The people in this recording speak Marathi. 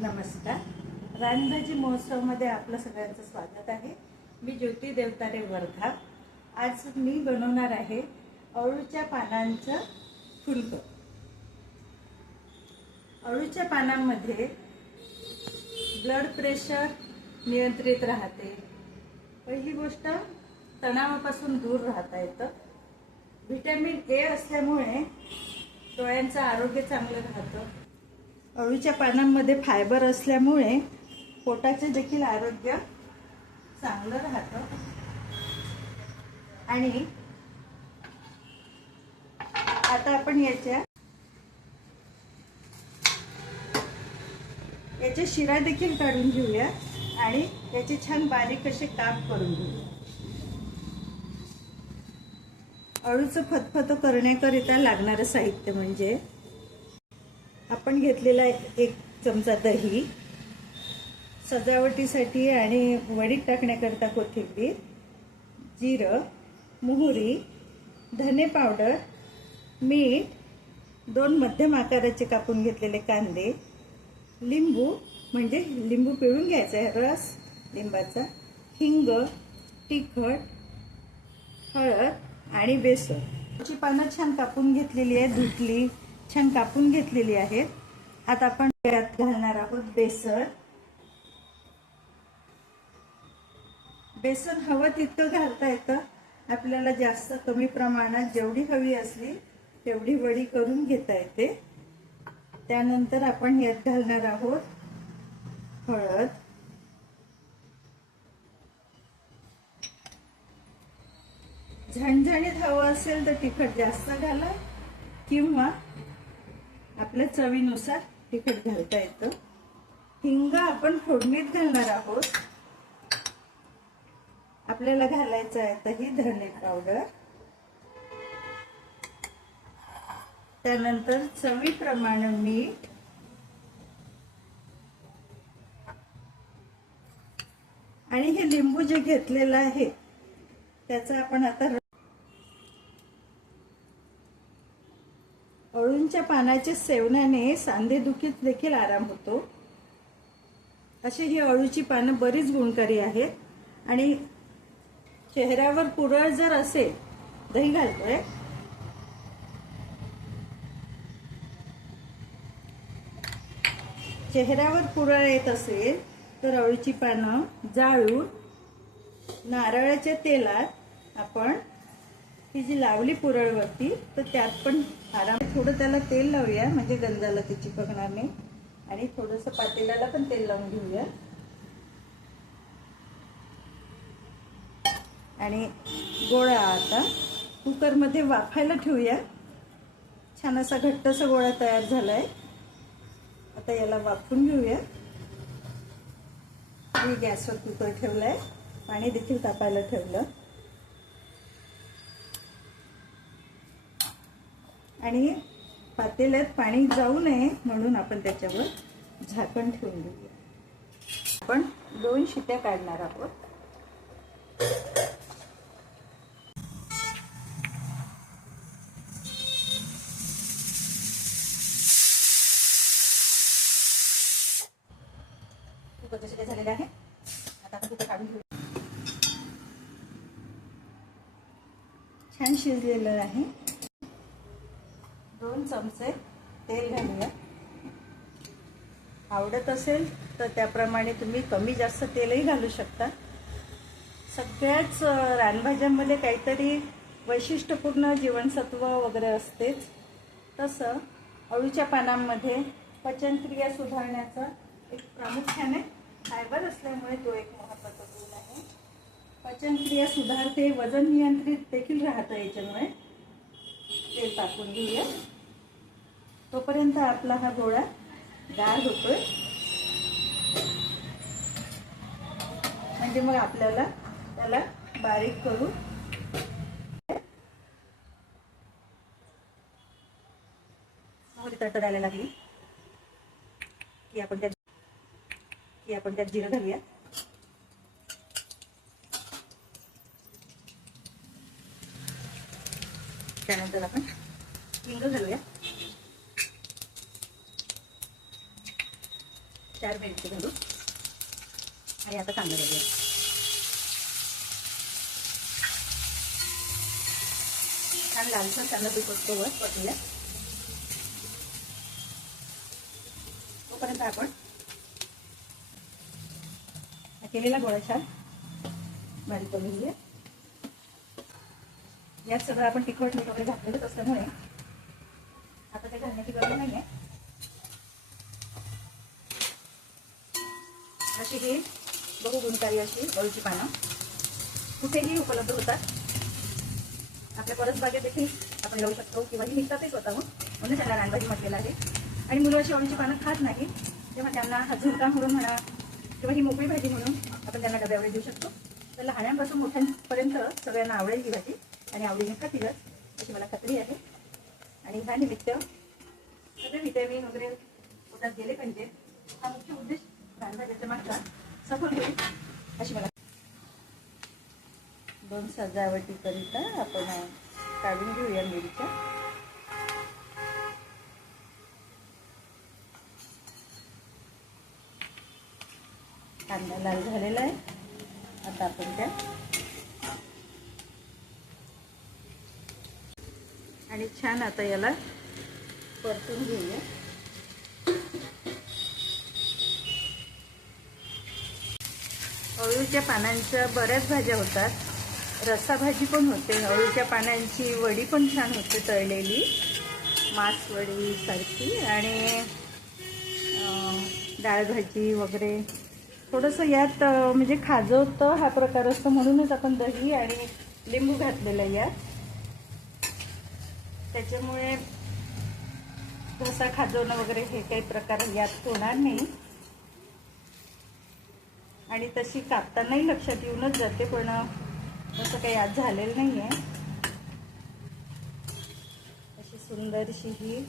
नमस्कार. रानभाजी महोत्सवमध्ये आपलं सगळ्यांचं स्वागत आहे. मी ज्योती देवतारे वर्धा. आज मी बनवणार आहे अळूच्या पानांचं फुलकं. अळूच्या पानांमध्ये ब्लड प्रेशर नियंत्रित राहते. पहिली गोष्ट तणावापासून दूर राहता येतं. व्हिटॅमिन ए असल्यामुळे डोळ्यांचं आरोग्य चांगलं राहतं. अळूच्या पानांमध्ये फायबर असल्यामुळे पोटाचे देखील आरोग्य चांगलं राहतं. आणि आता आपण याच्या याच्या शिरा देखील काढून घेऊया आणि याचे छान बारीक असे काप करून घेऊया. अळूचं फतफत करण्याकरिता लागणारं साहित्य म्हणजे आपण घेतलेला एक चमचा दही सजावटीसाठी आणि वडीत टाकण्याकरता कोथिंबीर जिरं मोहरी धने पावडर मीठ दोन मध्यम आकाराचे कापून घेतलेले कांदे लिंबू म्हणजे लिंबू पिळून घ्यायचा आहे रस लिंबाचा हिंग तिखट हळद आणि बेसन. ची पानं छान कापून घेतलेली आहे धुतली. छान कापून घेतलेली आहेत. आता आपण त्यात घालणार आहोत बेसन. बेसन हवं तितकं घालता येतं. आपल्याला जास्त कमी प्रमाणात जेवढी हवी असली तेवढी वडी करून घेता येते. त्यानंतर आपण यात घालणार आहोत हळद. झणझणीत हवं असेल तर तिखट जास्त घाला किंवा आपल्या चवीनुसार तिखट घालता येतं. हिंग आपण फोडणीत घालणार आहोत. आपल्याला घालायचं आहे तर ही धणे पावडर त्यानंतर चवीप्रमाणे मीठ. आणि हे लिंबू जे घेतलेलं आहे त्याचं आपण आता अळूंच्या पानाच्या सेवनाने सांधेदुखीत देखील आराम होतो. अशी ही अळूची पानं बरीच गुणकारी आहेत. आणि चेहऱ्यावर पुरळ जर असेल दही घालतोय. चेहऱ्यावर पुरळ येत असेल तर अळूची पानं जाळून नारळाच्या तेलात आपण ही जी लावली पुरळवरती तर त्यात पण आराम थोडं त्याला तेल लावूया म्हणजे गंजाला ते चिपकणार नाही आणि थोडंसं पातेल्याला पण तेल लावून घेऊया. आणि गोळा आता कुकरमध्ये वाफायला ठेवूया. छान असा घट्टसा गोळा तयार झालाय. आता याला वाफून घेऊया. मी गॅसवर कुकर ठेवलाय. पाणी देखील तापायला ठेवलं. आणि पातेल्यात पाणी जाऊ नये म्हणून आपण त्याच्यावर झाकण ठेवून देऊया आपण दोन शिट्या काढणार आहोत. झालेलं शिट्या झालेल्या आहे आता आपण काढून घेऊ छान शिजलेलं आहे. दोन चमचे तेल घालूया. आवडत असेल तर त्याप्रमाणे तुम्ही कमी जास्त तेलही घालू शकता. सगळ्याच रानभाज्यांमध्ये काहीतरी वैशिष्ट्यपूर्ण जीवनसत्व वगैरे असतेच. तसं अळूच्या पानांमध्ये पचनक्रिया सुधारण्याचा एक प्रामुख्याने फायबर असल्यामुळे तो एक महत्त्वाचा गुण आहे. पचनक्रिया सुधारते वजन नियंत्रित देखील राहतं याच्यामुळे. तेल टाकून घेऊया. तोपर्यंत आपला हा गोळा गार होतोय. म्हणजे मग आपल्याला त्याला बारीक करू तडतड आल्या लागली. की आपण त्या की आपण त्यात जिरं घालूया. त्यानंतर आपण हिंग घालूया. चार मिरची घालू. आणि आता कांदा घालूया छान लालसर कांदा तुपतो वर परतूया तोपर्यंत आपण केलेला गोळा छान बारीक करून घेऊया. यात सगळं आपण तिखट मीठ वगैरे घातलेलंच असल्यामुळे आता ते घालण्याची गरज नाही आहे अशी ही बहु गुणकारी अशी अळूची पानं. कुठेही उपलब्ध होतात. आपल्या परत बागेत देखील आपण लावू शकतो किंवा ही निघतातही स्वतःहून. म्हणून त्यांना रानभाजी म्हटलेलं आहे. आणि मुलं अशी अळूची पानं खात नाही. तेव्हा त्यांना हा झुणका म्हणून म्हणा किंवा ही मोकळी भाजी म्हणून आपण त्यांना डब्यावर देऊ शकतो. तर लहानांपासून मोठ्यांपर्यंत सगळ्यांना आवडेल ही भाजी. आणि आवडीने खातीलच अशी मला खात्री आहे. आणि ह्या निमित्त सगळे विटॅमिन वगैरे पोटात गेले पाहिजे. हा मुख्य उद्देश रानभाज्याच्या मागचा. सफल होईल अशी मला दोन सजावटीकरिता आपण काढून घेऊया मिरच्या. कांदा लाल झालेला आहे. आता आपण त्या आणि छान आता याला परतून घेऊया. अळूच्या पानांच्या बऱ्याच भाज्या होतात. रसाभाजी पण होते. अळूच्या पानांची वडी पण छान होते तळलेली. मासवडीसारखी आणि डाळभाजी डाळ भाजी वगैरे. थोडंसं यात म्हणजे खाजवतं हा प्रकार असतो. म्हणूनच आपण दही आणि लिंबू घातलेलं आहे यात. त्याच्यामुळे घसा खाजवणं वगैरे हे काही प्रकार यात होणार नाही. आणि तशी कापतानाही लक्षात येऊनच जाते पण तसं काही आज झालेलं नाही आहे अशी सुंदरशी ही